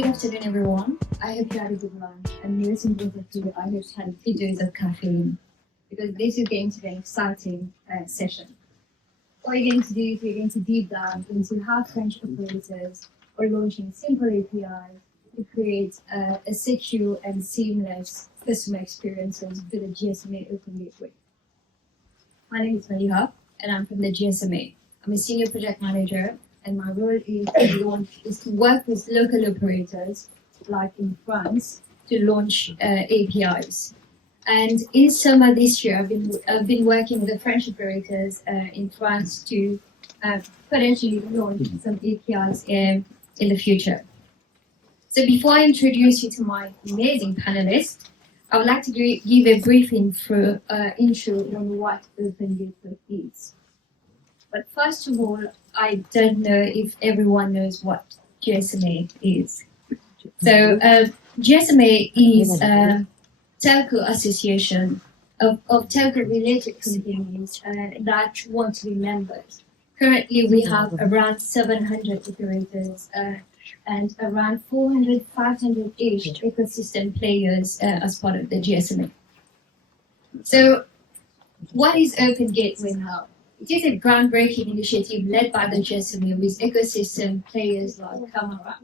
Good afternoon, everyone. I hope you had a good lunch. And most importantly, I hope you had a few doses of caffeine because this is going to be an exciting session. What we're going to do is we're going to deep dive into how French operators are launching simple APIs to create a secure and seamless customer experiences with the GSMA Open Gateway. My name is Maliha, and I'm from the GSMA. I'm a senior project manager, and my role is to work with local operators, like in France, to launch APIs. And in summer this year, I've been working with the French operators in France to potentially launch some APIs in the future. So before I introduce you to my amazing panelists, I would like to give a brief intro on what Open Gateway is. But first of all, I don't know if everyone knows what GSMA is. So GSMA is a telco association of telco-related companies that want to be members. Currently, we have around 700 operators and around 400, 500-ish ecosystem players as part of the GSMA. So what is Open Gateway now? It is a groundbreaking initiative led by the GSMA with ecosystem players like Camera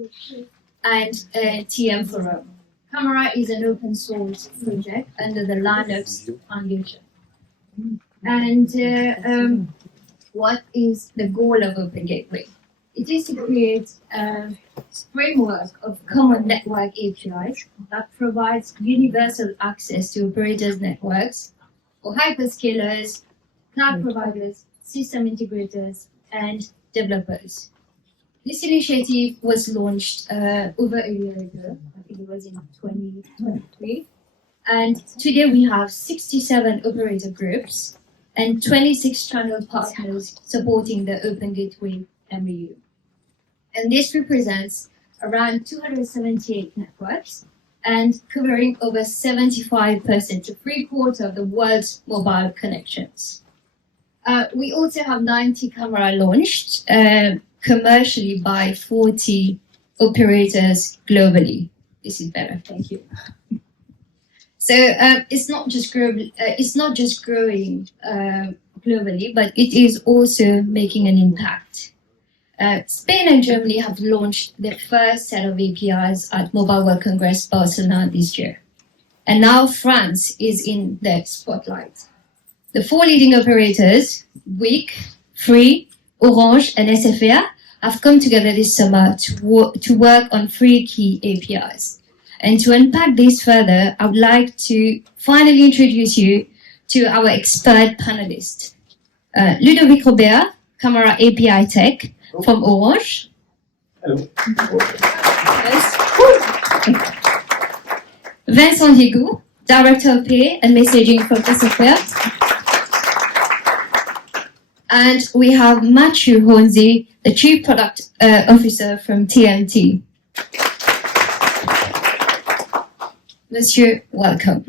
and TM Forum. Camera is an open source project under the Linux Foundation. And what is the goal of Open Gateway? It is to create a framework of common network APIs that provides universal access to operators' networks for hyperscalers, cloud providers, system integrators, and developers. This initiative was launched over a year ago. I think it was in 2023. And today we have 67 operator groups and 26 channel partners supporting the Open Gateway MAU. And this represents around 278 networks and covering over 75% to 3/4 of the world's mobile connections. We also have 90 camera launched commercially by 40 operators globally. This is better, thank you. So it's not just growing globally, but it is also making an impact. Spain and Germany have launched their first set of APIs at Mobile World Congress Barcelona this year. And now France is in the spotlight. The 4 leading operators, WIC, Free, Orange, and SFR, have come together this summer to work on 3 key APIs. And to unpack this further, I would like to finally introduce you to our expert panelists. Ludovic Robert, Camera API Tech from Orange. Hello. Yes. Vincent Diego, Director of Pay and Messaging from SFR. And we have Mathieu Honzi, the Chief Product Officer from TMT. Monsieur, welcome.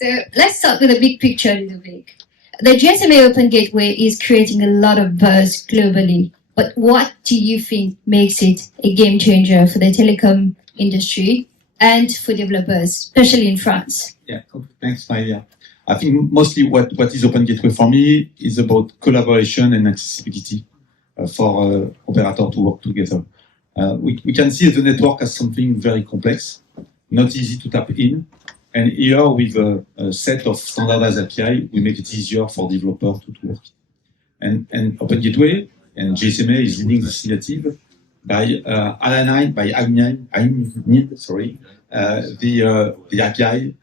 So let's start with a big picture, Ludovic. The GSMA Open Gateway is creating a lot of buzz globally, but what do you think makes it a game changer for the telecom industry and for developers, especially in France? Yeah, thanks, Maria. I think mostly what is Open Gateway for me is about collaboration and accessibility for operators to work together. We can see the network as something very complex, not easy to tap in. And here, with a set of standardized API, we make it easier for developers to work. And Open Gateway and GSMA is leading this initiative by aligning the API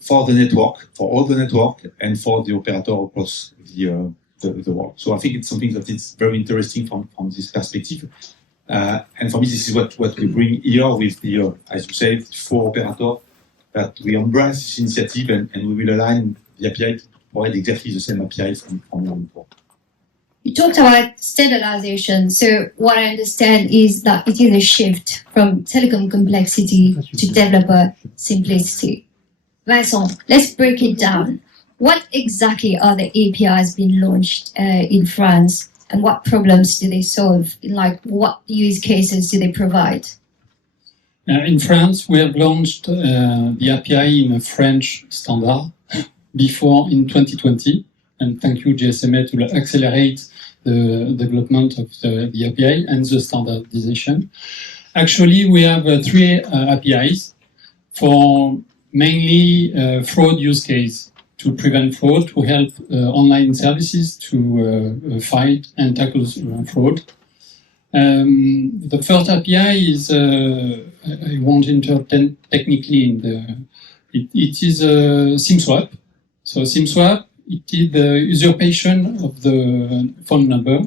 for the network, for all the network, and for the operator across the world. So I think it's something that is very interesting from this perspective. And for me, this is what we bring here with the, as you said, 4 operators, that we embrace this initiative and we will align the API to provide exactly the same API from the network. You talked about standardization. So what I understand is that it is a shift from telecom complexity to developer simplicity. Vincent, let's break it down. What exactly are the APIs being launched in France, and what problems do they solve? Like, what use cases do they provide? In France, we have launched the API in a French standard before in 2020, and thank you GSMA to accelerate the development of the API and the standardization. Actually, we have three APIs for mainly fraud use case, to prevent fraud, to help online services to fight and tackle fraud. The first API is, I won't enter technically in the, it is a SIM swap. So SIM swap, it is the usurpation of the phone number.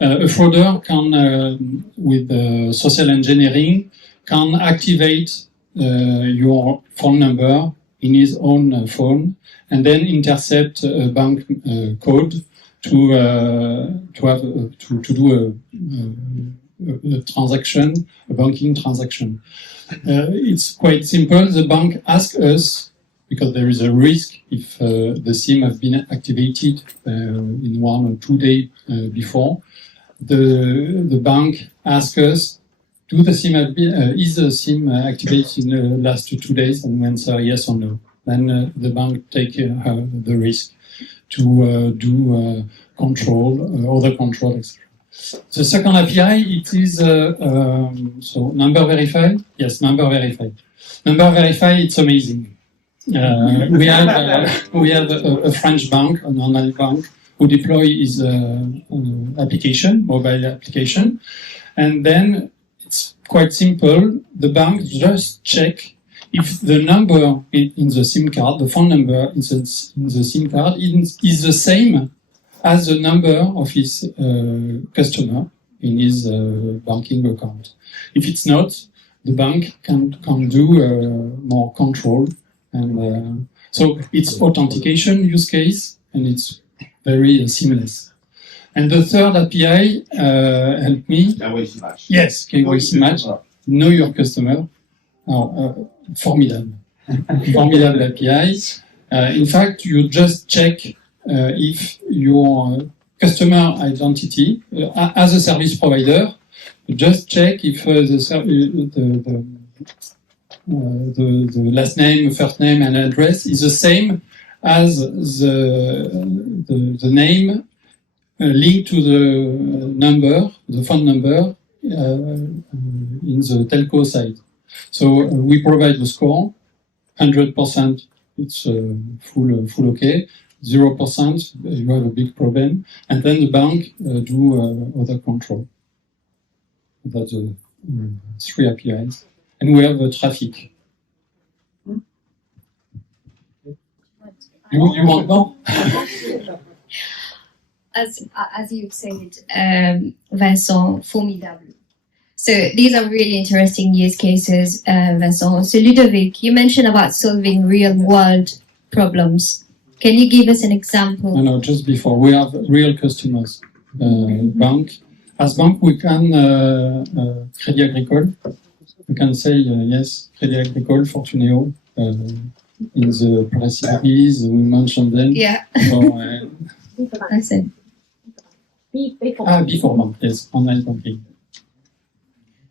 A frauder can, with social engineering, can activate your phone number in his own phone and then intercept a bank code to do a transaction, a banking transaction. It's quite simple. The bank asks us, because there is a risk if the SIM has been activated in 1 or 2 days before. The bank asks us, is the SIM activated in the last 2 days? And we answer yes or no. Then the bank take the risk to do control, other control, etc. The second API, it is so number verify. Yes, number verify. Number verify, it's amazing. We have a French bank, an online bank, who deploy his application, mobile application, and then it's quite simple. The bank just check if the number in the SIM card, the phone number in the SIM card, is the same as the number of his customer in his banking account. If it's not, the bank can do more control, and so it's authentication use case, and it's very seamless. And the third API, help me. KYC match. Yes, KYC match. Know your customer. Formidable. Formidable API. In fact, you just check if your customer identity, as a service provider, you just check if the last name, first name, and address is the same as the name linked to the number, the phone number in the telco side. So we provide the score, 100% it's full okay, 0% you have a big problem, and then the bank do other control. That's the 3 APIs. And we have traffic. You want more? As you've said, Vincent, formidable. So these are really interesting use cases, Vincent. So Ludovic, you mentioned about solving real-world problems. Can you give us an example? No, just before. We have real customers. Bank. As bank, we can Crédit Agricole. We can say yes, Crédit Agricole, Fortuneo. In the press release, we mentioned them. Yeah. So, I see. before bank, yes, online banking.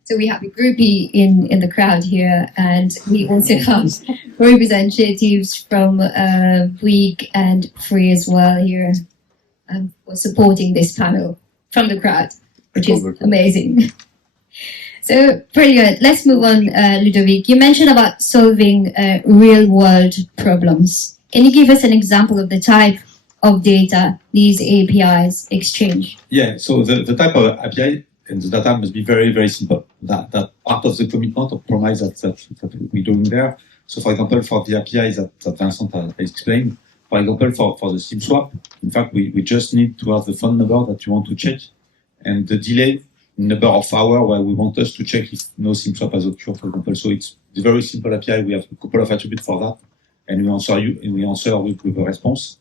So we have a groupie in the crowd here, and we also have representatives from Bouygues and Free as well here, for supporting this panel from the crowd, which is amazing. So brilliant. Let's move on, Ludovic. You mentioned about solving real-world problems. Can you give us an example of the type of data these APIs exchange? Yeah, so the type of API and the data must be very, very simple. That part of the commitment of promise that we're doing there. So for example, for the APIs that Vincent has explained, for example, for the SIM swap, in fact, we just need to have the phone number that you want to check and the delay number of hours where we want us to check if no SIM swap has occurred, for example. So it's a very simple API. We have a couple of attributes for that, and we answer with a response.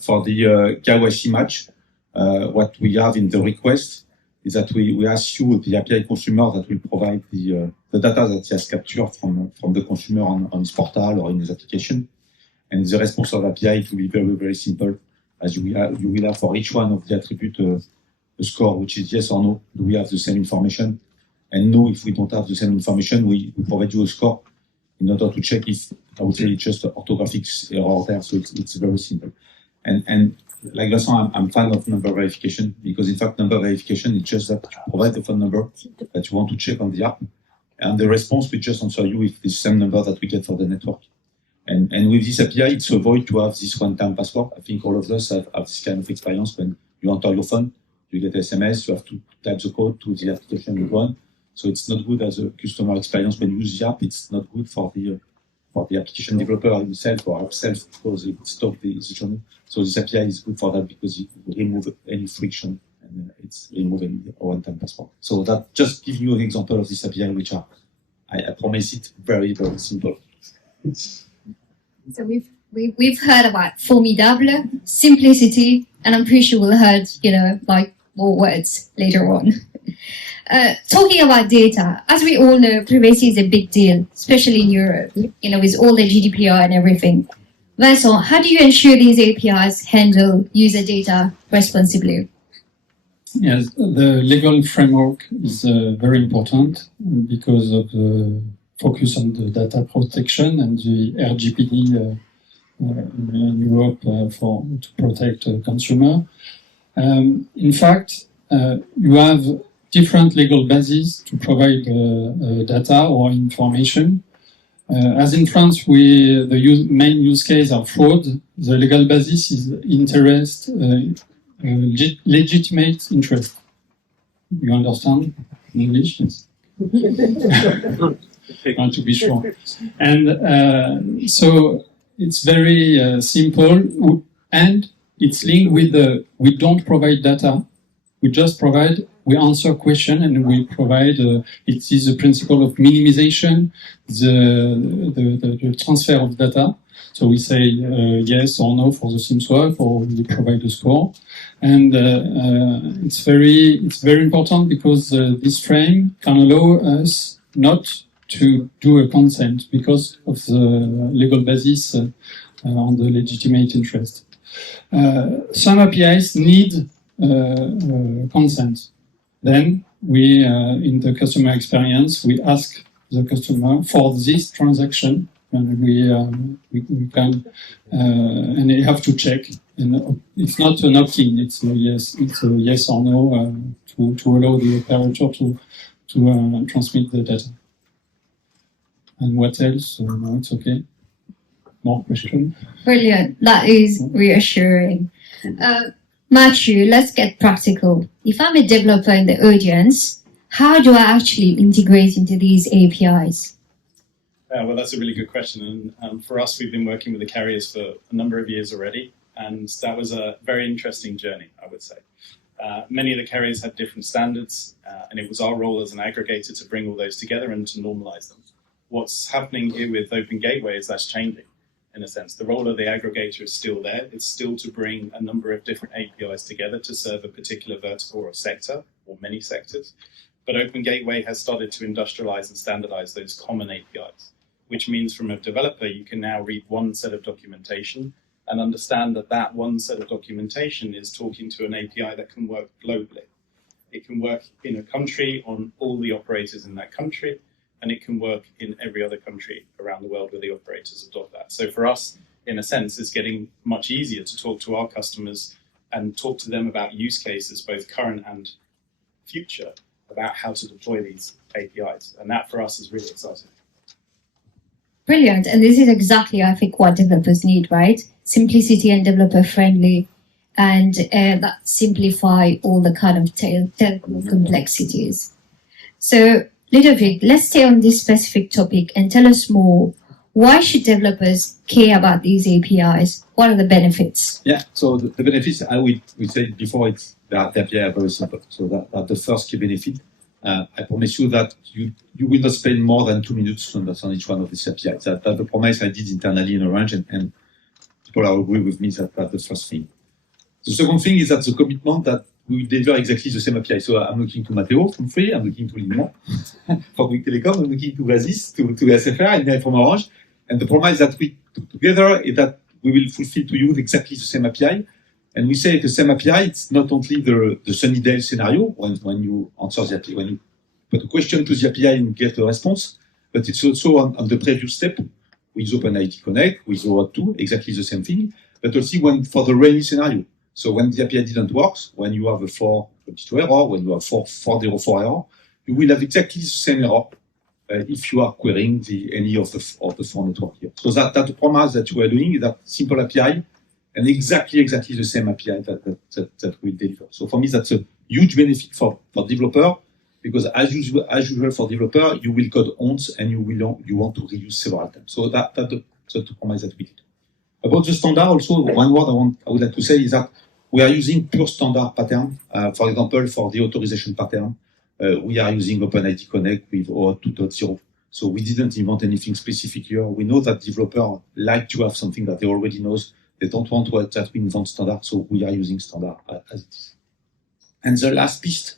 For the KYC match, what we have in the request is that we ask you, the API consumer, that will provide the data that he has captured from the consumer on his portal or in his application. And the response of API to be very, very simple, as you will have for each one of the attribute a score which is yes or no. Do we have the same information? And no, if we don't have the same information, we provide you a score in order to check if, I would say, it's just orthographic error there. So it's very simple. And like Vincent, I'm fan of number verification because in fact, number verification is just that you provide the phone number that you want to check on the app. And the response will just answer you with the same number that we get for the network. And with this API, it's avoid to have this one-time password. I think all of us have this kind of experience when you enter your phone, you get SMS, you have to type the code to the application you run. So it's not good as a customer experience when you use the app. It's not good for the application developer himself or ourselves because it stops the journey. So this API is good for that because it removes any friction and it's removing a one-time password. So that just give you an example of this API, which I promise it very, very simple. So we've heard about formidable, simplicity, and I'm pretty sure we'll heard, like more words later on. Talking about data, as we all know, privacy is a big deal, especially in Europe, with all the GDPR and everything. Vincent, how do you ensure these APIs handle user data responsibly? Yes, the legal framework is very important because of the focus on the data protection and the RGPD in Europe to protect consumer. In fact, you have different legal bases to provide data or information. As in France, the main use case are fraud. The legal basis is interest, legitimate interest. You understand in English? Yes. To be sure. And so it's very simple, and it's linked with we don't provide data. We answer question and we provide, it is the principle of minimization, the transfer of data. So we say yes or no for the SIM swap, or we provide a score. And it's very important because this frame can allow us not to do a consent because of the legal basis on the legitimate interest. Some APIs need consent. Then we, in the customer experience, we ask the customer for this transaction, and we can, and they have to check. And it's not an opt-in; it's a yes or no to allow the operator to transmit the data. And what else? No, it's okay. More question? Brilliant. That is reassuring. Matthew, let's get practical. If I'm a developer in the audience, how do I actually integrate into these APIs? Well, that's a really good question. And for us, we've been working with the carriers for a number of years already. And that was a very interesting journey, I would say. Many of the carriers had different standards, and it was our role as an aggregator to bring all those together and to normalize them. What's happening here with Open Gateway is that's changing. In a sense, the role of the aggregator is still there. It's still to bring a number of different APIs together to serve a particular vertical or sector, or many sectors. But Open Gateway has started to industrialize and standardize those common APIs, which means from a developer, you can now read one set of documentation and understand that that one set of documentation is talking to an API that can work globally. It can work in a country on all the operators in that country, and it can work in every other country around the world where the operators adopt that. So for us, in a sense, it's getting much easier to talk to our customers and talk to them about use cases, both current and future, about how to deploy these APIs. And that for us is really exciting. Brilliant. And this is exactly, I think, what developers need, right? Simplicity and developer friendly, and that simplify all the kind of technical complexities. So, Ludovic, let's stay on this specific topic and tell us more. Why should developers care about these APIs? What are the benefits? Yeah, so the benefits, we said before, it's that the API are very simple. So that's the first key benefit. I promise you that you will not spend more than 2 minutes to understand each one of these APIs. That's the promise I did internally in Orange, and people are agree with me that that's the first thing. The second thing is that the commitment that we will deliver exactly the same API. So I'm looking to Matteo from Free, I'm looking to Lina from French Telecom, I'm looking to Aziz, to SFR, and from Orange. And the promise that we took together is that we will fulfill to you exactly the same API. And we say the same API, it's not only the Sunnydale scenario when you answer the API, when you put a question to the API and get a response, but it's also on the previous step with OpenID Connect, with OAuth 2, exactly the same thing, but also for the rainy scenario. So when the API didn't work, when you have a 422 error, when you have 404 error, you will have exactly the same error if you are querying any of the four network here. So that the promise that you are doing is that simple API and exactly the same API that we deliver. So for me, that's a huge benefit for developer, because as usual for developer, you will code once and you want to reuse several times. So that's the promise that we did. About the standard, also one word I would like to say is that we are using pure standard pattern. For example, for the authorization pattern, we are using OpenID Connect with OAuth 2.0. So we didn't invent anything specific here. We know that developers like to have something that they already knows. They don't want that we invent standard, so we are using standard as it is. And the last piece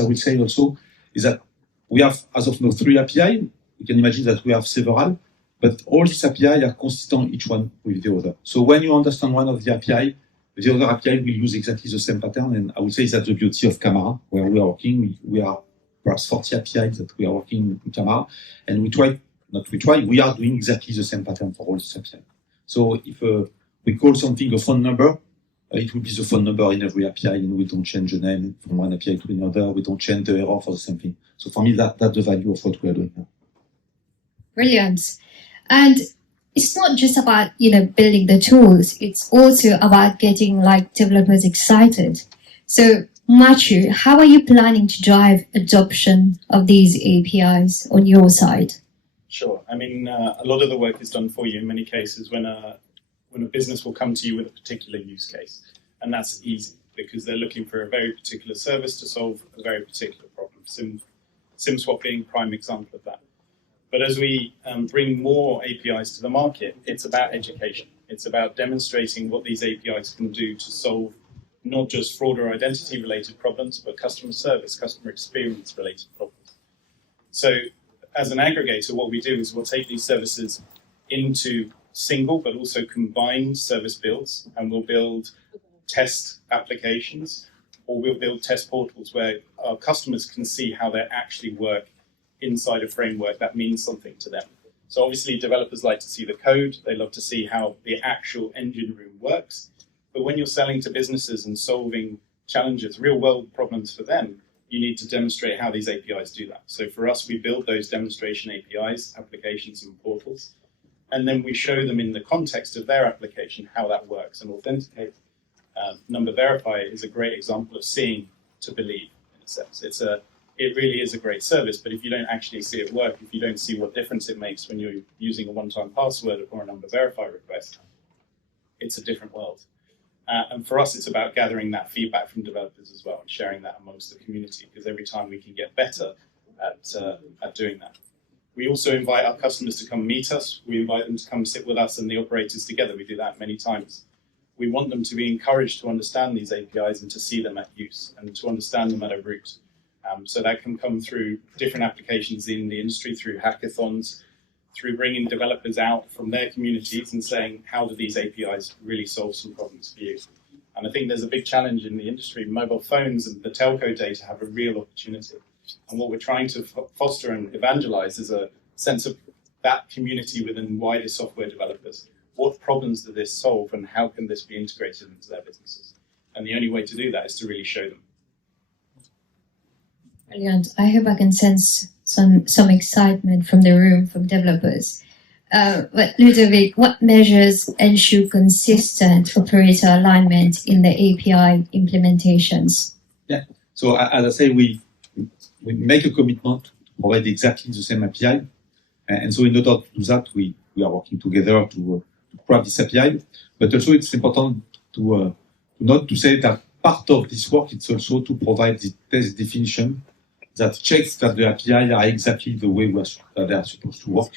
I will say also is that we have, as of now, 3 API. You can imagine that we have several, but all these API are consistent, each one with the other. So when you understand one of the API, the other API will use exactly the same pattern. And I would say that's the beauty of Camara, where we are working. We are perhaps 40 APIs that we are working in Camara, and we are doing exactly the same pattern for all these API. So if we call something a phone number, it will be the phone number in every API, and we don't change the name from one API to another. We don't change the error for the same thing. So for me, that's the value of what we are doing now. Brilliant. And it's not just about, building the tools. It's also about getting developers excited. So Mathieu, how are you planning to drive adoption of these APIs on your side? Sure. I mean, a lot of the work is done for you in many cases when a business will come to you with a particular use case. And that's easy because they're looking for a very particular service to solve a very particular problem. SIM-swap being a prime example of that. But as we bring more APIs to the market, it's about education. It's about demonstrating what these APIs can do to solve not just fraud or identity related problems, but customer service, customer experience related problems. So as an aggregator, what we do is we'll take these services into single but also combined service builds, and we'll build test applications, or we'll build test portals where our customers can see how they actually work inside a framework that means something to them. So obviously developers like to see the code, they love to see how the actual engine room works. But when you're selling to businesses and solving challenges, real world problems for them, you need to demonstrate how these APIs do that. So for us, we build those demonstration APIs, applications and portals, and then we show them in the context of their application how that works. And Authenticate Number Verifier is a great example of seeing to believe, in a sense. It really is a great service, but if you don't actually see it work, if you don't see what difference it makes when you're using a one-time password or a number verifier request, it's a different world. And for us, it's about gathering that feedback from developers as well and sharing that amongst the community, because every time we can get better at doing that. We also invite our customers to come meet us. We invite them to come sit with us and the operators together. We do that many times. We want them to be encouraged to understand these APIs and to see them at use and to understand them at a root. So that can come through different applications in the industry, through hackathons, through bringing developers out from their communities and saying, how do these APIs really solve some problems for you? And I think there's a big challenge in the industry. Mobile phones and the telco data have a real opportunity. And what we're trying to foster and evangelize is a sense of that community within wider software developers. What problems does this solve and how can this be integrated into their businesses? And the only way to do that is to really show them. Brilliant. I hope I can sense some excitement from the room, from developers. But Ludovic, what measures ensure consistent operator alignment in the API implementations? Yeah. So as I say, we make a commitment to provide exactly the same API. And so in order to do that, we are working together to craft this API. But also it's important to not to say that part of this work, it's also to provide the test definition that checks that the API are exactly the way they are supposed to work.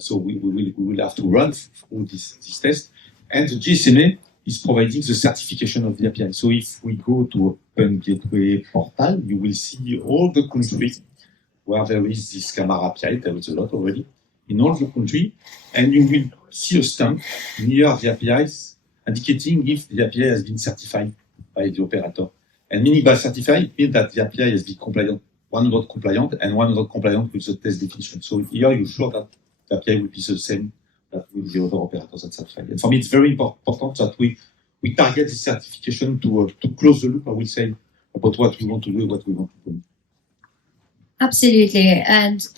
So we will have to run through this test. And the GSMA is providing the certification of the API. So if we go to Open Gateway portal, you will see all the countries where there is this Camara API. There is a lot already in all the countries. And you will see a stamp near the APIs indicating if the API has been certified by the operator. And meaning by certified, it means that the API has been compliant one not compliant and one not compliant with the test definition. So here you're sure that the API will be the same that with the other operators that certify. And for me, it's very important that we target this certification to close the loop, I will say, about what we want to do, what we want to do. Absolutely. And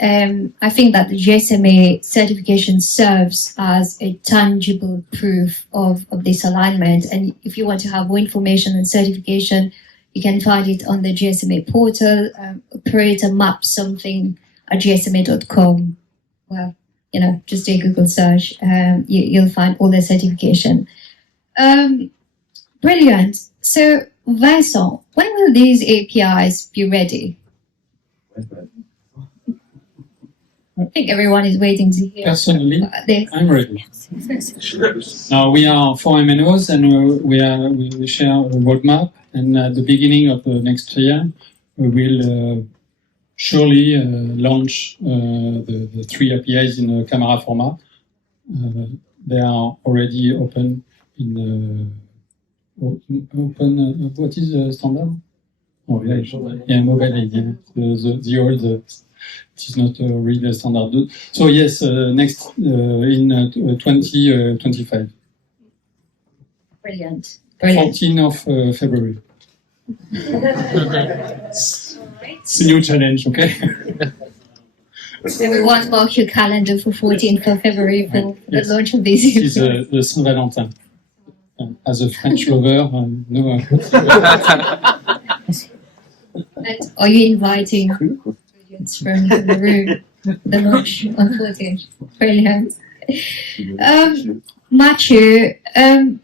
I think that the GSMA certification serves as a tangible proof of this alignment. And if you want to have more information on certification, you can find it on the GSMA portal, operator map something at gsma.com. Well, just do a Google search. You'll find all the certification. Brilliant. So, Vincent, when will these APIs be ready? I think everyone is waiting to hear. Personally, this. I'm ready. Now we are 4 MNOs and we share a roadmap. And at the beginning of the next year, we will surely launch the 3 APIs in a camera format. They are already open in open. What is the standard? Oh, yeah, mobile ID. The old. It is not really standard. So yes, next in 2025. Brilliant. 14th of February. It's a new challenge, okay? So we want to mark your calendar for 14th of February for the launch of this. This is the Saint Valentin. As a French lover, no. And are you inviting audience from the room? The launch on 14th. Brilliant. Mathieu, can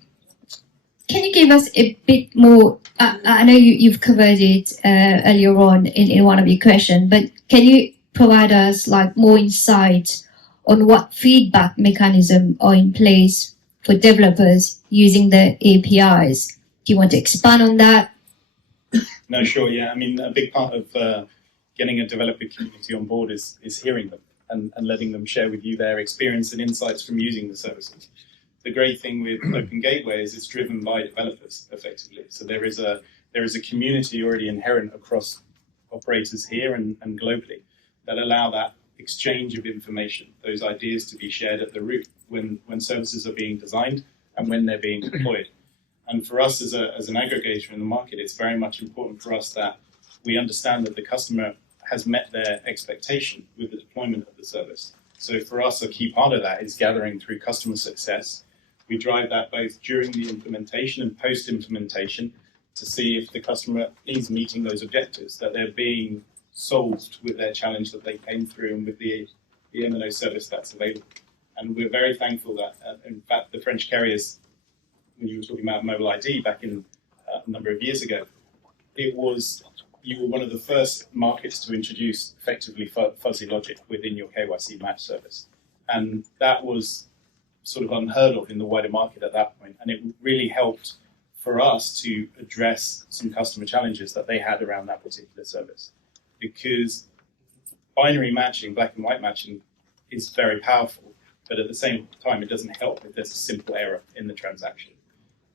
you give us a bit more? I know you've covered it earlier on in one of your questions, but can you provide us more insight on what feedback mechanisms are in place for developers using the APIs? Do you want to expand on that? No, sure, yeah. I mean, a big part of getting a developer community on board is hearing them and letting them share with you their experience and insights from using the services. The great thing with Open Gateway is it's driven by developers, effectively. So there is a community already inherent across operators here and globally that allow that exchange of information, those ideas to be shared at the root when services are being designed and when they're being deployed. And for us as an aggregator in the market, it's very much important for us that we understand that the customer has met their expectation with the deployment of the service. So for us, a key part of that is gathering through customer success. We drive that both during the implementation and post-implementation to see if the customer is meeting those objectives, that they're being solved with their challenge that they came through and with the MNO service that's available. And we're very thankful that, in fact, the French carriers, when you were talking about mobile ID back in a number of years ago, you were one of the first markets to introduce effectively fuzzy logic within your KYC match service. And that was sort of unheard of in the wider market at that point. And it really helped for us to address some customer challenges that they had around that particular service. Because binary matching, black and white matching, is very powerful, but at the same time, it doesn't help if there's a simple error in the transaction.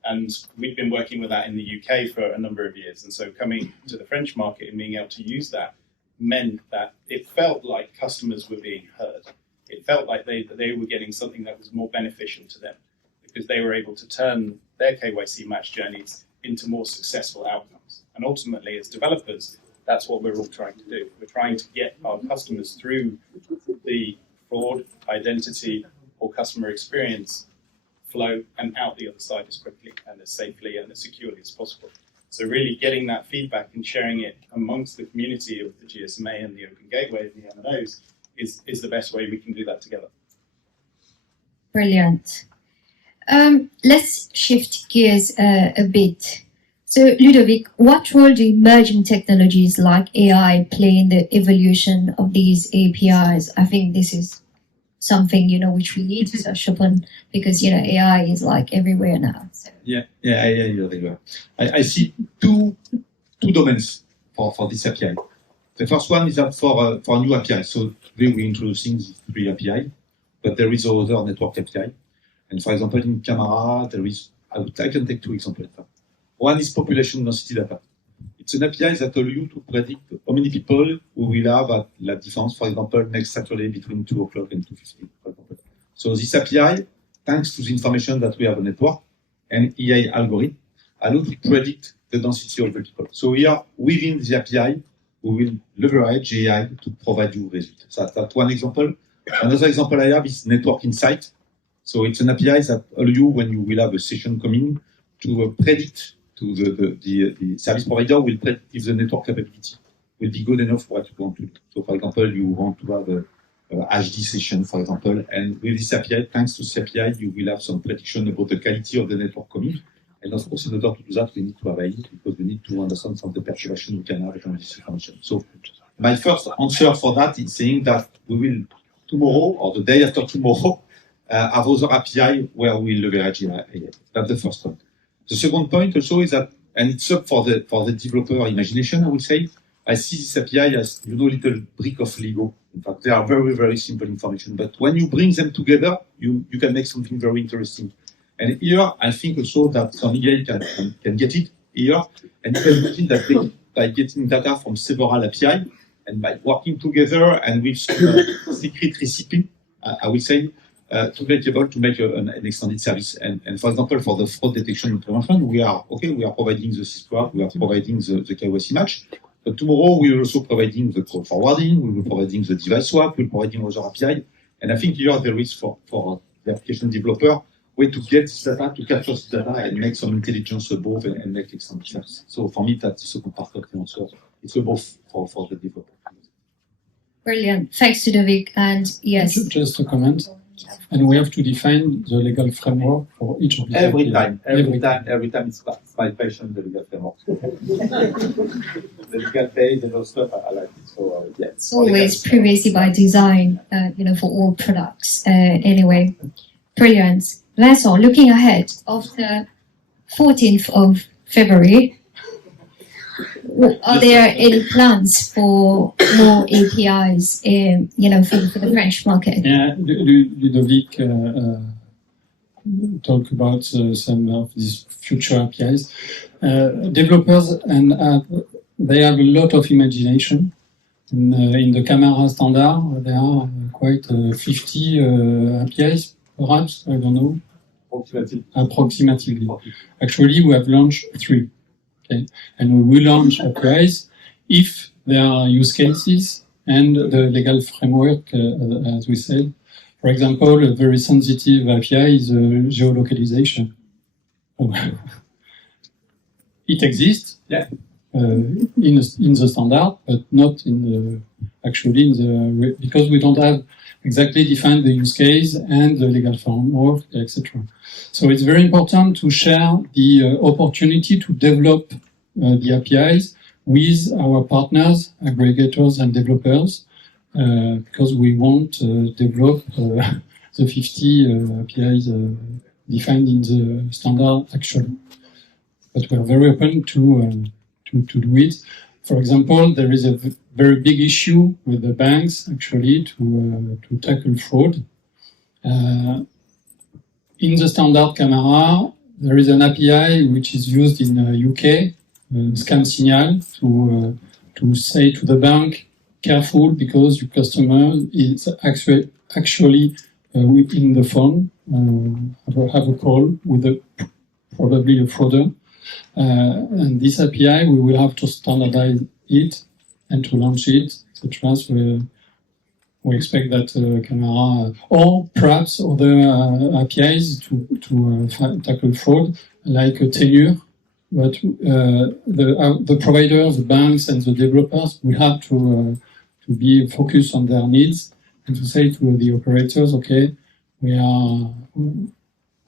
And we've been working with that in the UK for a number of years. And so coming to the French market and being able to use that meant that it felt like customers were being heard. It felt like they were getting something that was more beneficial to them because they were able to turn their KYC match journeys into more successful outcomes. And ultimately, as developers, that's what we're all trying to do. We're trying to get our customers through the fraud, identity, or customer experience flow and out the other side as quickly and as safely and as securely as possible. So really getting that feedback and sharing it amongst the community of the GSMA and the Open Gateway and the MNOs is the best way we can do that together. Brilliant. Let's shift gears a bit. So, Ludovic, what role do emerging technologies like AI play in the evolution of these APIs? I think this is something, which we need to touch upon because, AI is everywhere now. So. Yeah, you're right. I see two domains for this API. The first one is that for new API. So today we're introducing these 3 API, but there is other network API. And for example, in camera, there is, I can take 2 examples. One is population density data. It's an API that allows you to predict how many people we will have at La Défense, for example, next Saturday between 2 o'clock and 2:15, for example. So this API, thanks to the information that we have on network and AI algorithm, allows to predict the density of the people. So here, within the API, we will leverage AI to provide you results. So that's one example. Another example I have is Network Insight. So it's an API that allows you, when you will have a session coming, to predict to the service provider will predict if the network capability will be good enough for what you want to do. So, for example, you want to have a HD session, for example, and with this API, thanks to this API, you will have some prediction about the quality of the network coming. And of course, in order to do that, we need to have AI because we need to understand some of the perturbation we can have on this information. So my first answer for that is saying that we will tomorrow or the day after tomorrow have other API where we will leverage AI. That's the first point. The second point also is that, and it's up for the developer imagination, I would say. I see this API as, little brick of Lego. In fact, they are very, very simple information. But when you bring them together, you can make something very interesting. And here, I think also that some AI can get it here. And you can imagine that by getting data from several API and by working together and with secret recipe, I would say, to be able to make an extended service. And for example, for the fraud detection and prevention, we are providing the SysQuad, we are providing the KYC match. But tomorrow, we are also providing the code forwarding, we will be providing the device swap, we're providing other API. And I think here there is for the application developer way to get this data, to capture this data and make some intelligence above and make extended service. So for me, that's the second part of the answer. It's above for the developer. Brilliant. Thanks, Ludovic. And yes. Just a comment. And we have to define the legal framework for each of these. Every time it's my passion, the legal framework. The legal page and all stuff, I like it. So, yeah. It's always privacy by design, for all products. Anyway, brilliant. Vincent, looking ahead, after 14th of February, are there any plans for more APIs, for the French market? Yeah, Ludovic talk about some of these future APIs. Developers they have a lot of imagination. In the camera standard, there are quite 50 APIs, perhaps, I don't know. Approximately. Actually, we have launched 3. Okay. And we will launch APIs if there are use cases and the legal framework, as we said. For example, a very sensitive API is geolocalization. It exists in the standard, but not because we don't have exactly defined the use case and the legal framework, etc. So it's very important to share the opportunity to develop the APIs with our partners, aggregators and developers, because we won't develop the 50 APIs defined in the standard actually. But we are very open to do it. For example, there is a very big issue with the banks actually to tackle fraud. In the standard camera, there is an API which is used in UK, Scam Signal, to say to the bank, careful because your customer is actually in the phone, have a call with probably a frauder. And this API, we will have to standardize it and to launch it, etc. So we expect that camera, or perhaps other APIs to tackle fraud, like a tenure. But the providers, the banks, and the developers will have to be focused on their needs and to say to the operators, okay, we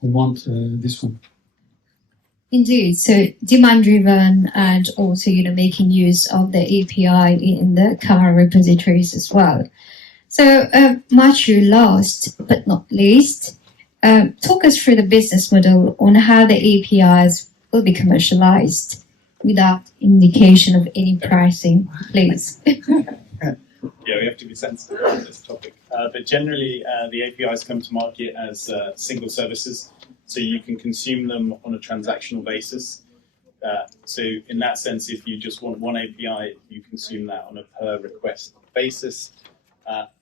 want this one. Indeed. So demand-driven and also, making use of the API in the camera repositories as well. So, Mathieu, last but not least, talk us through the business model on how the APIs will be commercialized without indication of any pricing, please. Yeah, we have to be sensitive on this topic. But generally, the APIs come to market as single services, so you can consume them on a transactional basis. So in that sense, if you just want one API, you consume that on a per request basis.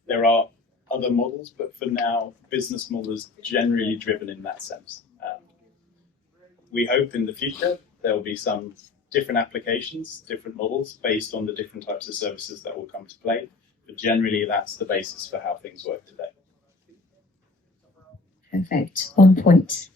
There are other models, but for now, business model is generally driven in that sense. We hope in the future there will be some different applications, different models based on the different types of services that will come to play. But generally, that's the basis for how things work today. Perfect. On point.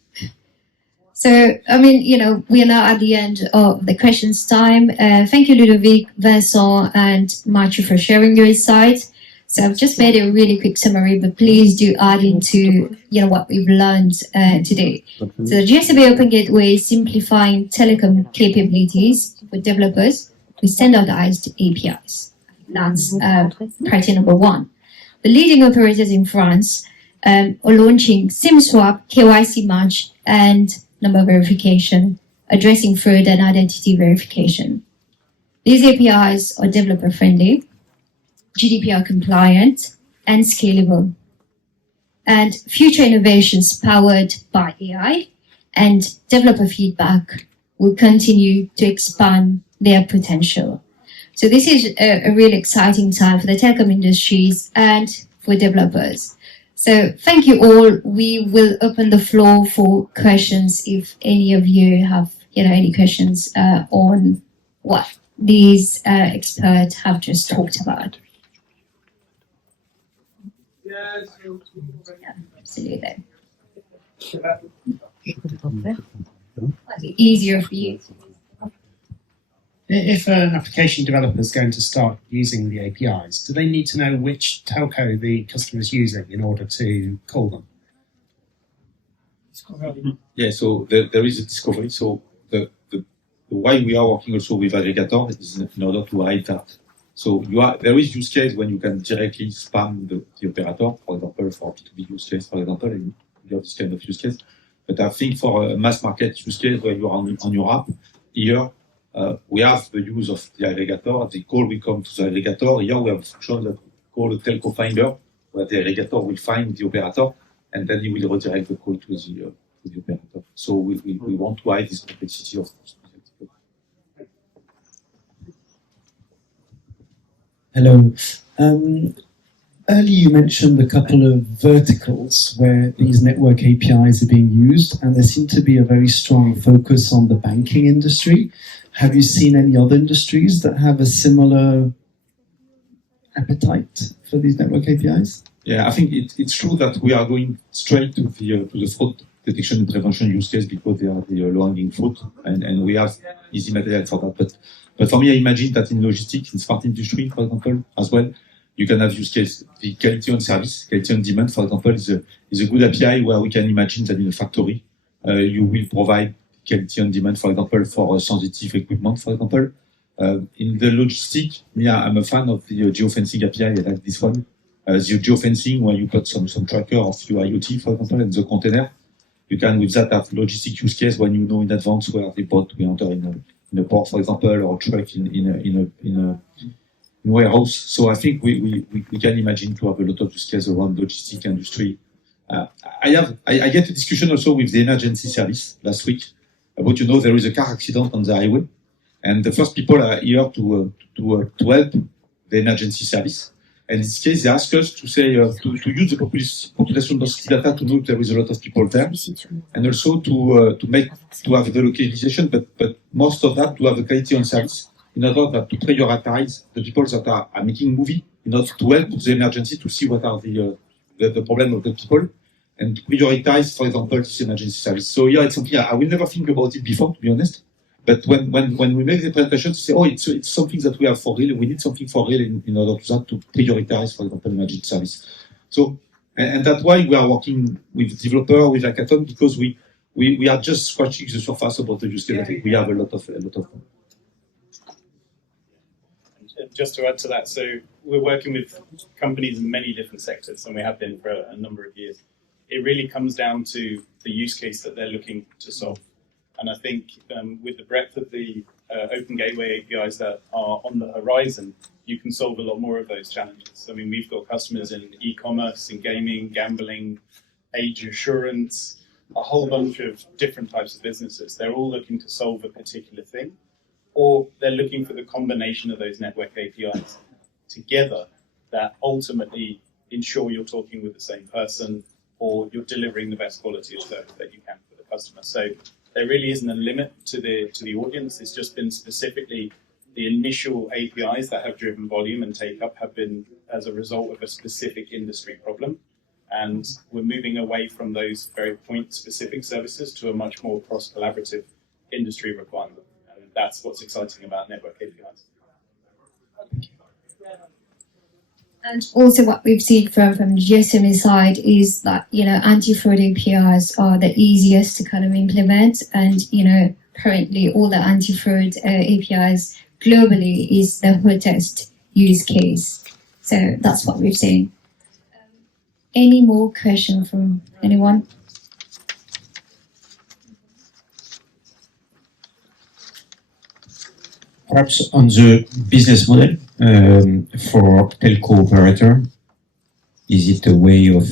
So, I mean, we are now at the end of the questions time. Thank you, Ludovic, Vincent, and Matthew for sharing your insights. So I've just made a really quick summary, but please do add into, what we've learned today. So the GSAB Open Gateway is simplifying telecom capabilities for developers with standardized APIs. That's priority number one. The leading operators in France are launching SIM swap, KYC match, and number verification, addressing fraud and identity verification. These APIs are developer friendly, GDPR compliant, and scalable. And future innovations powered by AI and developer feedback will continue to expand their potential. So this is a really exciting time for the telecom industries and for developers. So thank you all. We will open the floor for questions if any of you have any questions on what these experts have just talked about. Yeah, absolutely. Might be easier for you. If an application developer is going to start using the APIs, do they need to know which telco the customer is using in order to call them? Yeah, so there is a discovery. So the why we are working also with aggregator is in order to hide that. So there is use case when you can directly spam the operator, for example, for B2B use case, for example, and you have this kind of use case. But I think for a mass market use case where you are on your app, here we have the use of the aggregator. The call will come to the aggregator. Here we have a function that we call a telco finder, where the aggregator will find the operator, and then he will redirect the call to the operator. So we want to hide this complexity of. Hello. Earlier you mentioned a couple of verticals where these network APIs are being used, and there seemed to be a very strong focus on the banking industry. Have you seen any other industries that have a similar appetite for these network APIs? Yeah, I think it's true that we are going straight to the fraud detection and prevention use case because they are the low-hanging fruit, and we have easy material for that. But for me, I imagine that in logistics, in smart industry, for example, as well, you can have use case. The quality on service, quality on demand, for example, is a good API where we can imagine that in a factory, you will provide quality on demand, for example, for sensitive equipment, for example. In the logistics, I'm a fan of the geofencing API. I like this one. The geofencing, where you put some tracker of your IoT, for example, in the container. You can, with that, have logistic use case when you know in advance where the boat will enter in a port, for example, or a truck in a warehouse. So I think we can imagine to have a lot of use cases around logistic industry. I get a discussion also with the emergency service last week about, there is a car accident on the highway, and the first people are here to help the emergency service. And in this case, they ask us to say to use the population density data to know if there is a lot of people there, and also to have the localization, but most of that to have a quality on service in order to prioritize the people that are making movie in order to help the emergency to see what are the problem of the people and to prioritize, for example, this emergency service. So yeah, it's something I will never think about it before, to be honest. But when we make the presentation, to say, it's something that we have for real, we need something for real in order to that to prioritize, for example, emergency service. So, and that's why we are working with developer, with Hackathon, because we are just scratching the surface about the use case. I think we have a lot of. Just to add to that, so we're working with companies in many different sectors, and we have been for a number of years. It really comes down to the use case that they're looking to solve. And I think with the breadth of the open gateway APIs that are on the horizon, you can solve a lot more of those challenges. I mean, we've got customers in e-commerce, in gaming, gambling, age assurance, a whole bunch of different types of businesses. They're all looking to solve a particular thing, or they're looking for the combination of those network APIs together that ultimately ensure you're talking with the same person or you're delivering the best quality of service that you can for the customer. So there really isn't a limit to the audience. It's just been specifically the initial APIs that have driven volume and take up have been as a result of a specific industry problem. And we're moving away from those very point-specific services to a much more cross-collaborative industry requirement. And that's what's exciting about network APIs. And also what we've seen from the GSMA side is that, anti-fraud APIs are the easiest to kind of implement. And, currently all the anti-fraud APIs globally is the hottest use case. So that's what we've seen. Any more questions from anyone? Perhaps on the business model for telco operator, is it a way of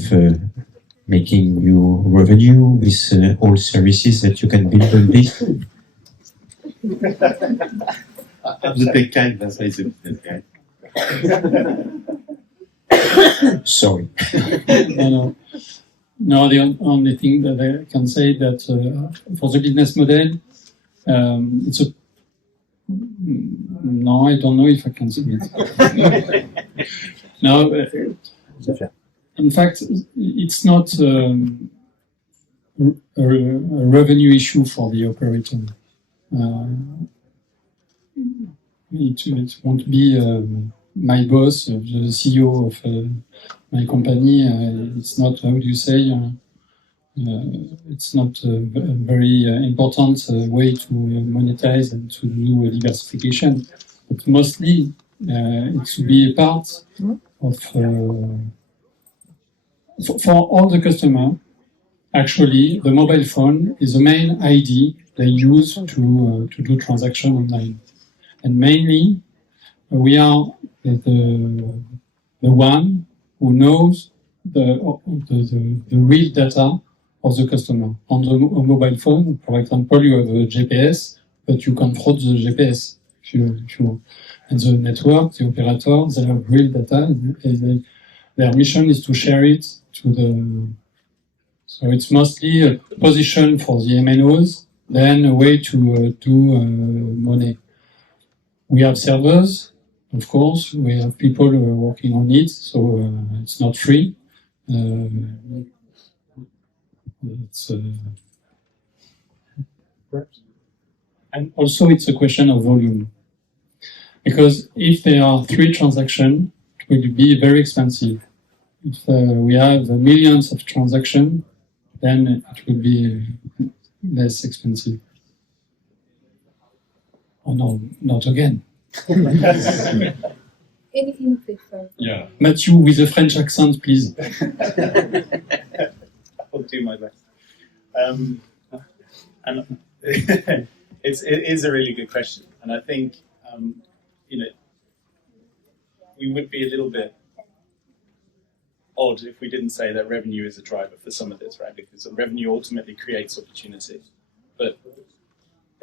making new revenue with all services that you can build on this? I'm the tech guy, that's why it's a business guy. Sorry. No, the only thing that I can say that for the business model, it's a no, I don't know if I can say it. No, in fact, it's not a revenue issue for the operator. It won't be my boss, the CEO of my company. It's not, how do you say, it's not a very important way to monetize and to do diversification, but mostly it should be a part of, for all the customer, actually the mobile phone is the main ID they use to do transaction online. And mainly we are the one who knows the real data of the customer. On the mobile phone, for example, you have a GPS, but you can fraud the GPS if you want. And the network, the operator, they have real data, and their mission is to share it to the. So it's mostly a position for the MNOs, then a way to do money. We have servers, of course. We have people working on it, so it's not free. And also it's a question of volume. Because if there are 3 transactions, it will be very expensive. If we have millions of transactions, then it will be less expensive. Oh no, not again. Anything different? Yeah. Matthew, with a French accent, please. I'll do my best. And it is a really good question. And I think, we would be a little bit odd if we didn't say that revenue is a driver for some of this, right? Because revenue ultimately creates opportunity. But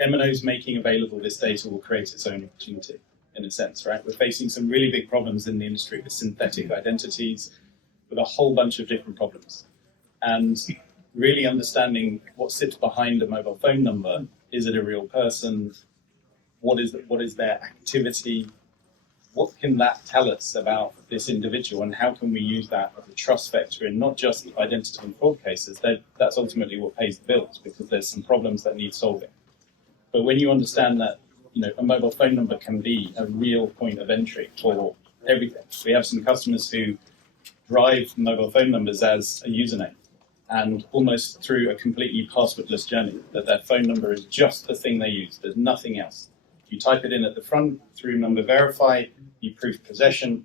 MNOs making available this data will create its own opportunity, in a sense, right? We're facing some really big problems in the industry with synthetic identities, with a whole bunch of different problems. And really understanding what sits behind a mobile phone number. Is it a real person? What is their activity? What can that tell us about this individual, and how can we use that as a trust vector in not just identity and fraud cases? That's ultimately what pays the bills, because there's some problems that need solving. But when you understand that, a mobile phone number can be a real point of entry for everything. We have some customers who drive mobile phone numbers as a username, and almost through a completely passwordless journey, that their phone number is just the thing they use. There's nothing else. You type it in at the front through number verify, you prove possession,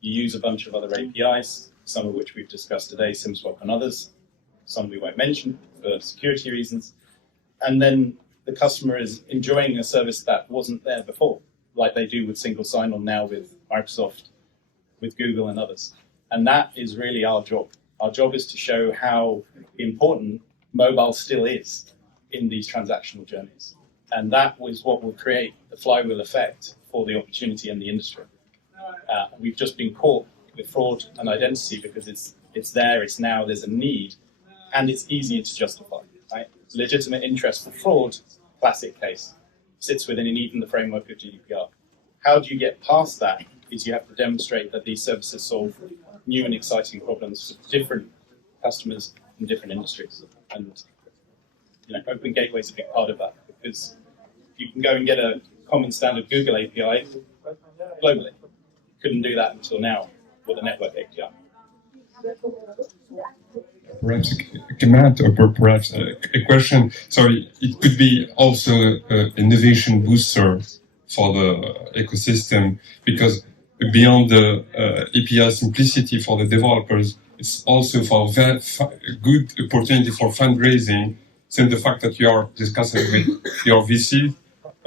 you use a bunch of other APIs, some of which we've discussed today, SIM-swap and others, some we won't mention for security reasons. And then the customer is enjoying a service that wasn't there before, like they do with single sign-on now with Microsoft, with Google and others. And that is really our job. Our job is to show how important mobile still is in these transactional journeys. And that was what will create the flywheel effect for the opportunity in the industry. We've just been caught with fraud and identity because it's there, it's now, there's a need, and it's easier to justify. Right? Legitimate interest for fraud, classic case, sits within even the framework of GDPR. How do you get past that? Is you have to demonstrate that these services solve new and exciting problems for different customers in different industries. And open gateway is a big part of that, because you can go and get a common standard Google API globally. Couldn't do that until now with a network API. Perhaps I can add, or perhaps a question. So it could be also an innovation booster for the ecosystem, because beyond the API simplicity for the developers, it's also for a good opportunity for fundraising. Since the fact that you are discussing with your VC,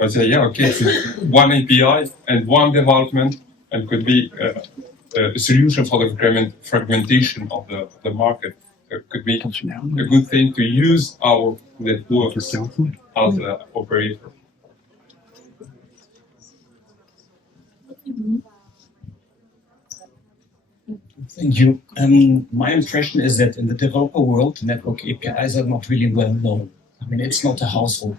I say, yeah, okay, it's one API and one development, and could be a solution for the fragmentation of the market. It could be a good thing to use our network as an operator. Thank you. My impression is that in the developer world, network APIs are not really well known. I mean, it's not a household.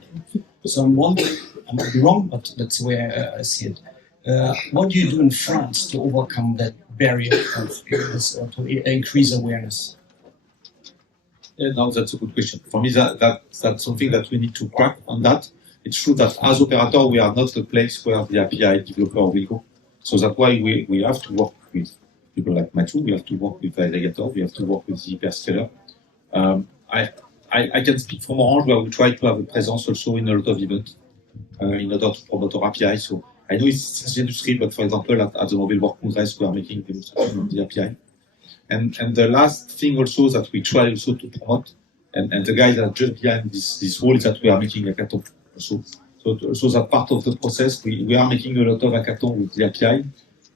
So I'm wondering, I might be wrong, but that's the way I see it. What do you do in France to overcome that barrier of awareness, or to increase awareness? Yeah, no, that's a good question. For me, that's something that we need to crack on that. It's true that as operator, we are not the place where the API developer will go. So that's why we have to work with people like Matthew, we have to work with the aggregator, we have to work with the hyperscaler. I can speak from Orange, where we try to have a presence also in a lot of events in order to promote our API. So I know it's the industry, but for example, at the Mobile World Congress, we are making demonstration of the API. And the last thing also that we try also to promote, and the guys that are just behind this wall, is that we are making hackathon also. So that part of the process, we are making a lot of hackathon with the API.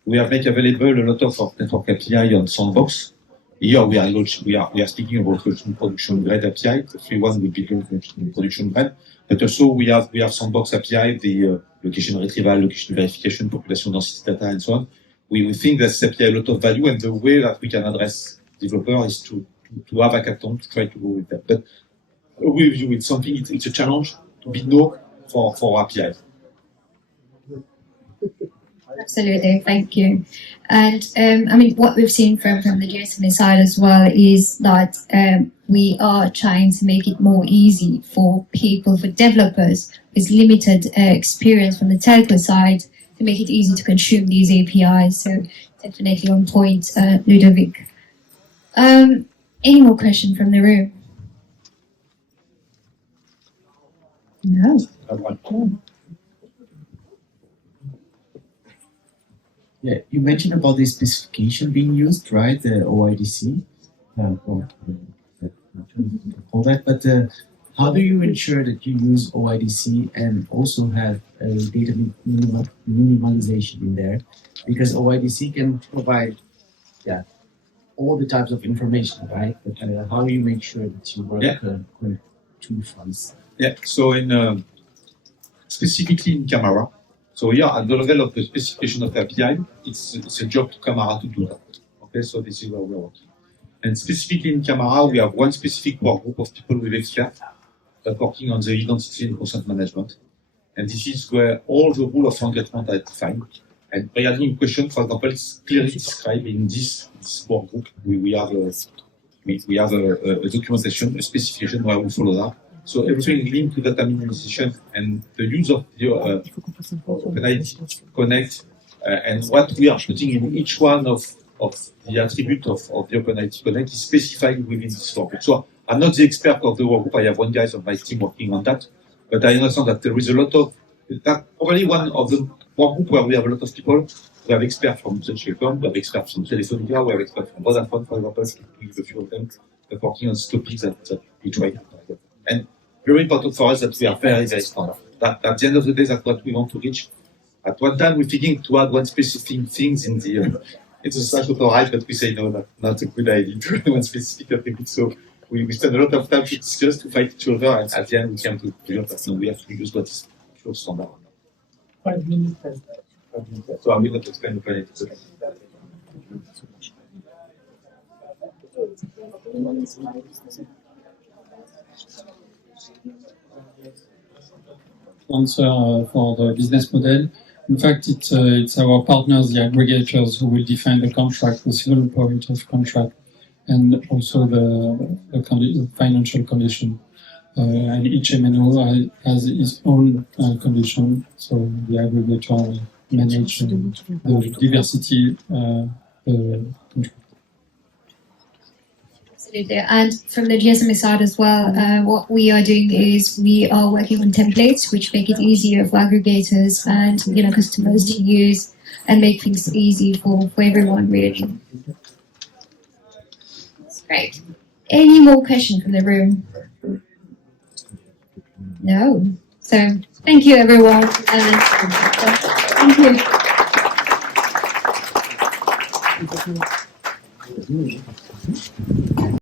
We have made available a lot of our network API on Sandbox. Here we are speaking about production grade API. The free one will be in production grade. But also we have Sandbox API, the location retrieval, location verification, population density data, and so on. We think there's API a lot of value, and the way that we can address developer is to have hackathon to try to go with that. But with you, it's something. It's a challenge to be known for APIs. Absolutely, thank you. And I mean, what we've seen from the GSMA side as well is that we are trying to make it more easy for people, for developers with limited experience from the telco side, to make it easy to consume these APIs. So definitely on point, Ludovic. Any more questions from the room? No. Yeah, you mentioned about the specification being used, right? The OIDC. All that, but how do you ensure that you use OIDC and also have data minimalization in there? Because OIDC can provide, all the types of information, right? But how do you make sure that you work with two fronts? Yeah. So specifically in Camara. So here, at the level of the specification of the API, it's a job to Camara to do that. Okay, so this is where we're working. And specifically in Camara, we have one specific work group of people with experts that are working on the identity and consent management. And this is where all the rules of engagement are defined. And regarding question, for example, it's clearly described in this work group. We have a documentation, a specification where we follow that. So everything linked to data minimization and the use of the OpenID Connect and what we are putting in each one of the attribute of the OpenID Connect is specified within this workgroup. So I'm not the expert of the workgroup. I have one guy on my team working on that, but I understand that there is a lot of that. Probably one of the workgroup where we have a lot of people. We have experts from French Telecom, we have experts from Telefonica, we have experts from Vodafone, for example, to give a few of them working on topics that we try. And very important for us that we are very, very strong. That at the end of the day, that's what we want to reach. At one time, we're thinking to add one specific things in the it's a slash auto right, but we say no, that's not a good idea to add one specific attribute. So we spend a lot of time to discuss, to fight each other, and at the end we came to the that no, we have to use what is pure standard. 5 minutes. So I will not explain the planet. It's okay. Answer for the business model. In fact, it's our partners, the aggregators, who will define the contract, the single point of contract, and also the financial condition. And each MNO has its own condition, so the aggregator will manage the diversity the contract. Absolutely. And from the GSMA side as well, what we are doing is we are working on templates which make it easier for aggregators and customers to use and make things easy for everyone really. That's great. Any more questions from the room? No. So thank you everyone. Thank you.